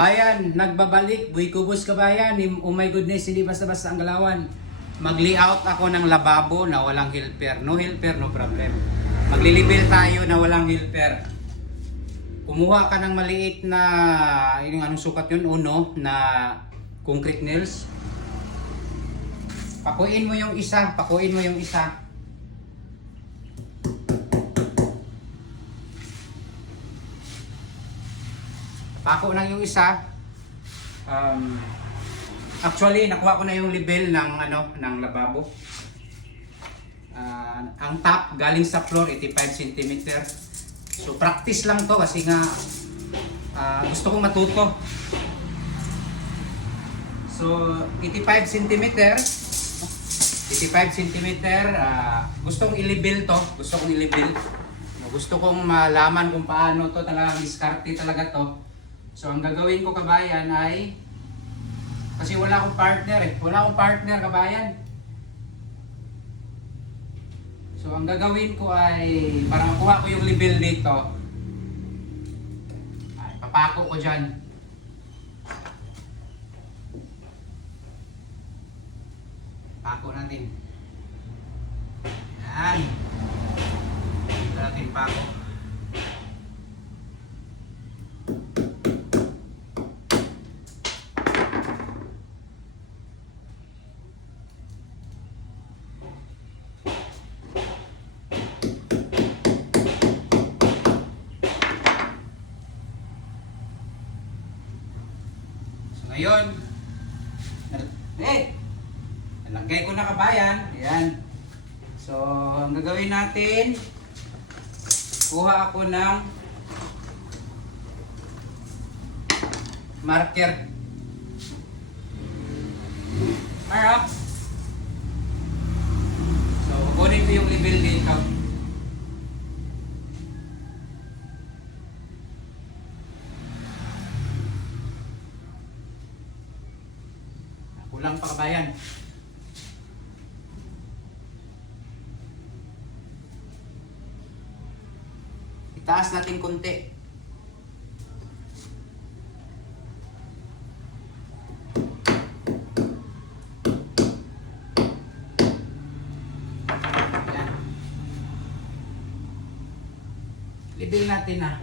Bayan, nagbabalik, Boy Kubos Kabayan. Oh my goodness, hindi basta-basta ang galawan. Mag-layout ako ng lababo na walang helper. No helper, no problem. Maglilibel tayo na walang helper. Kumuha ka ng maliit na, yung anong sukat yun, uno, na concrete nails. Pakuin mo yung isa, pakuin mo yung isa. Pako lang yung isa. Actually, nakuha ko na yung level ng ng lababo. Ang top galing sa floor 85 cm. So practice lang to kasi nga gusto kong matuto. So 85 cm. 85 cm, gustong i-level to, gusto kong malaman kung paano to talagang diskarte talaga to. So ang gagawin ko kabayan ay, kasi wala akong partner kabayan. So ang gagawin ko ay, para makuha ko yung level dito, ay papako ko dyan. Pako natin. Yan. Dito natin pako. So ngayon, nalagay ko na kabayan. Ayan. So, ang gagawin natin, kuha ako ng marker. Mark. So, kukunin ko yung level dito. Kulang pa kabayan. Itaas natin konti. Ayan. Level natin na.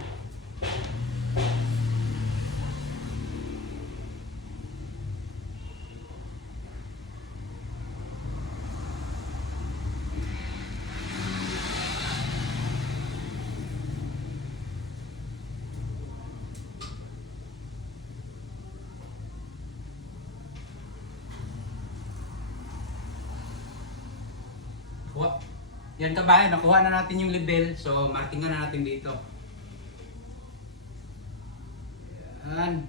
Yan kabayan, nakuha na natin yung level. So, markingan na natin dito. Yan.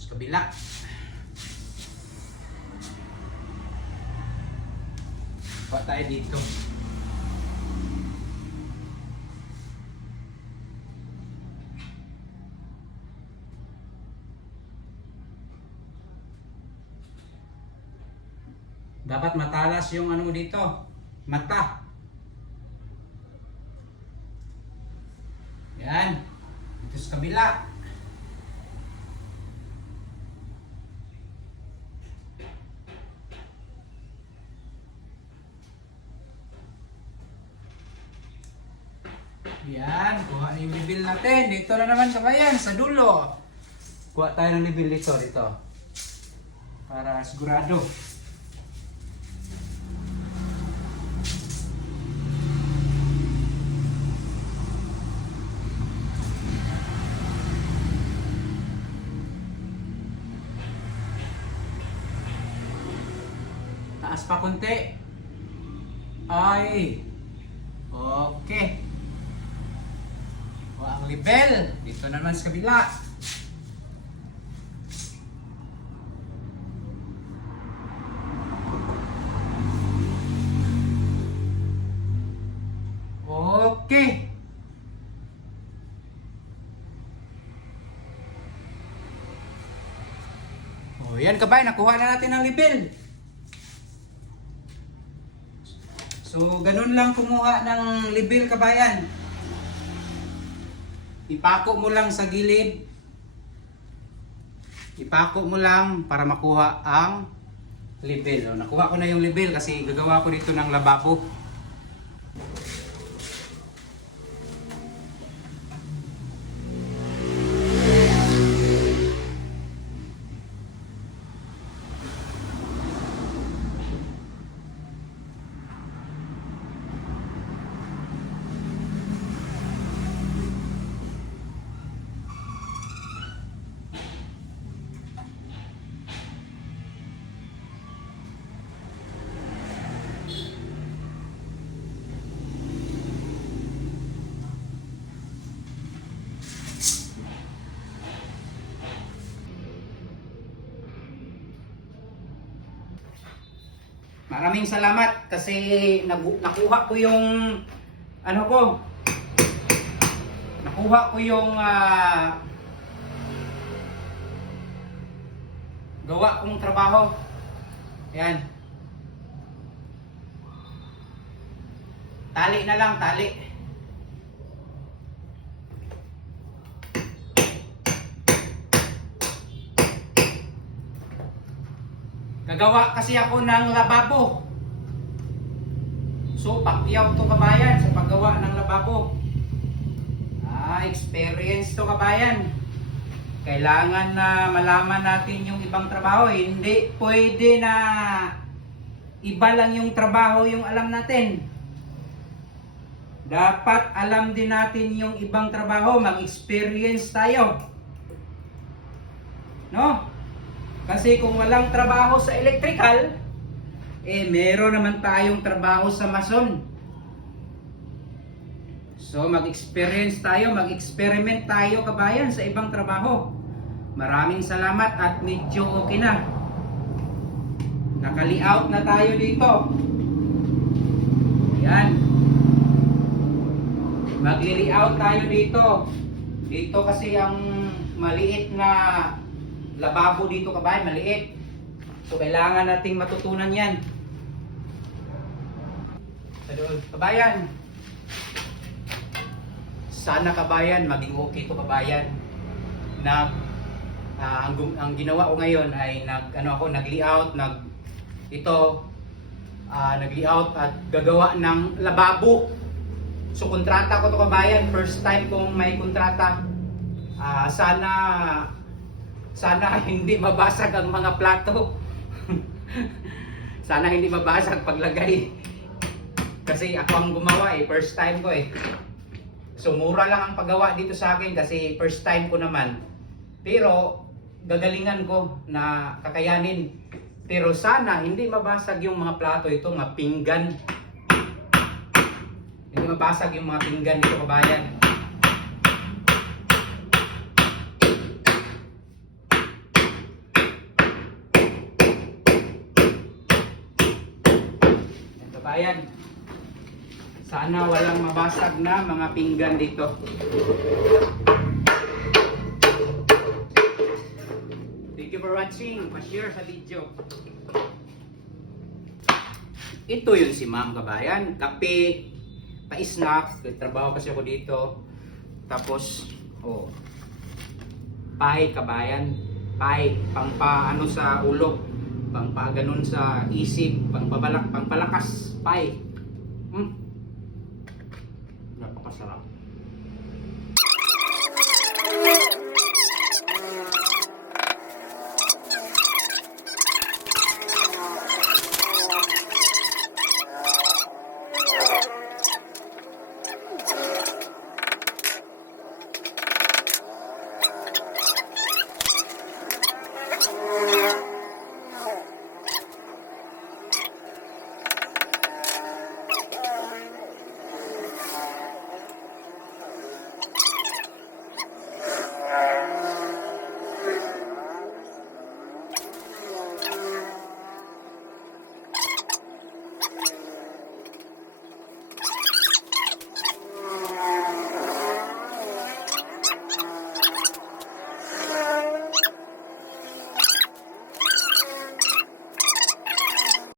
Sa kabila. Kuha tayo dito. Dapat matalas yung ano mo dito. Mata. Yan. Dito sa kabila. Yan, kuha yung level natin. Dito na naman kabayan, sa dulo. Kuha tayo ng level dito. Para sigurado. Taas pa konti. Ay. Okay. Ang level. Dito naman sa kabila. Okay. Oh, yan kabayan, nakuha na natin ang libel. So, ganun lang kumuha ng libel kabayan. Ipako mo lang sa gilid. Ipako mo lang para makuha ang libel. O, nakuha ko na yung libel kasi gagawa ko dito ng lababo. Maraming salamat kasi nakuha ko yung ano ko. Nakuha ko yung gawa kong trabaho. Yan. Tali na lang, tali. Gagawa kasi ako ng lababo. So, pakyaw to kabayan sa paggawa ng lababo. Experience to kabayan. Kailangan na malaman natin yung ibang trabaho. Hindi pwede na iba lang yung trabaho yung alam natin. Dapat alam din natin yung ibang trabaho. Mag-experience tayo. No? Kasi kung walang trabaho sa electrical, meron naman tayong trabaho sa mason. So mag-experience tayo, mag-experiment tayo kabayan sa ibang trabaho. Maraming salamat at medyo okay na. Naka-layout na tayo dito. Yan. Magli-layout tayo dito. Dito kasi ang maliit na lababo dito kabayan, maliit. So kailangan nating matutunan yan. Kabayan, sana kabayan maging okay to kabayan. Ang ginawa ko ngayon ay nag-layout, nag-layout at gagawa ng lababo. So kontrata ko to kabayan, first time kong may kontrata. Sana hindi mabasag ang mga plato. Sana hindi mabasag paglagay. Kasi ako ang gumawa first time ko So mura lang ang paggawa dito sa akin kasi first time ko naman. Pero gagalingan ko na kakayanin. Pero sana hindi mabasag yung mga plato ito, mga pinggan. Hindi mabasag yung mga pinggan dito kabayan. Kabayan, sana walang mabasag na mga pinggan dito. Thank you for watching. Pa-share sa video. Ito yun si ma'am kabayan. Kape, pa-snack. Trabaho kasi ako dito. Tapos, pie kabayan. Pie, pangpaano sa ulo. Pangpaganon sa isip, pangpalakas, pie. Napakasarap.